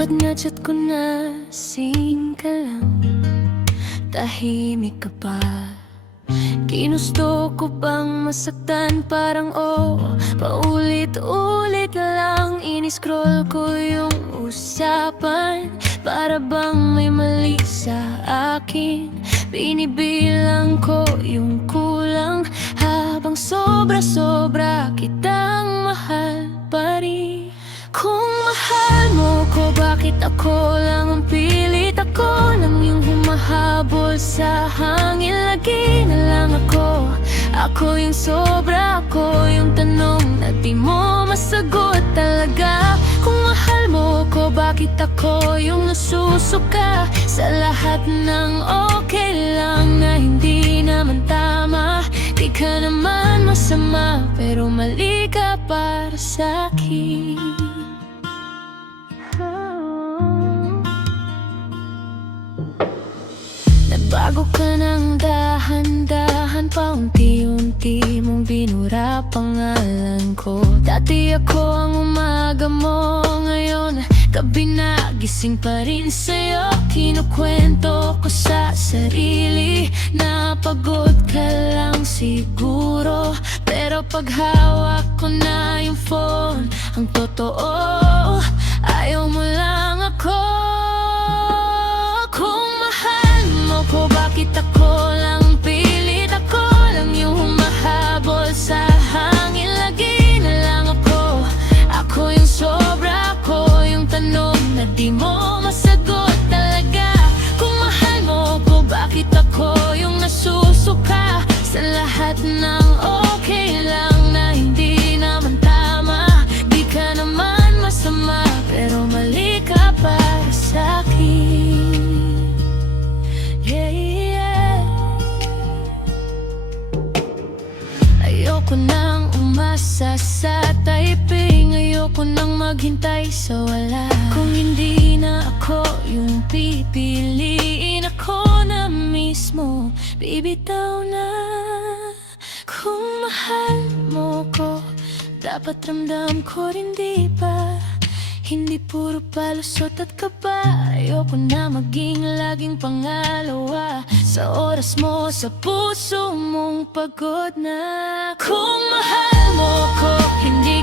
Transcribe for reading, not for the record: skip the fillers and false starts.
Ba't nga chat ko na sing ka lang, tahimik ka pa? Ginusto ko bang masaktan? Parang paulit-ulit na lang. Ini-scroll ko yung usapan, para bang may mali sa akin. Binibilang ko yung kulang, habang sobra-sobra kitang mahal pa rin. Kung mahal mo ko, bakit ako lang ang pilit? Ako lang yung humahabol sa hangin. Lagi na lang ako yung sobra. Ako yung tanong na di mo masagot talaga. Kung mahal mo ko, bakit ako yung nasusuka sa lahat ng okay lang na hindi naman tama? Di ka naman masama, pero mali ka para sa'kin. Nagbago ka ng dahan-dahan, paunti-unti mong binura pangalan ko. Dati ako ang umaga mo, ngayon gabi na gising pa rin sa'yo. Kinukwento ko sa sarili na pagod ka lang siguro, pero pag hawak ko na yung phone, ang totoo, ayaw mo lang ako. Ko, bakit ako lang pilit? Ako lang yung humahabol sa hangin. Lagi na lang ako yung sobra. Ako yung tanong na di mo masagot talaga. Kung mahal mo ko, bakit ako yung nasusuka sa lahat ng okay lang na hindi naman tama? Di ka naman masama, pero mali ka para sa'kin. Ayoko nang umasa sa typing, ayoko nang maghintay sa wala. Kung hindi na ako yung pipiliin, ako na mismo bibitaw na. Kung mahal mo ko, dapat ramdam ko rin, di ba? Hindi puro palusot at kaba. Ayoko na maging laging pangalawa sa oras mo, sa puso mong pagod na. Kung mahal mo ko, hindi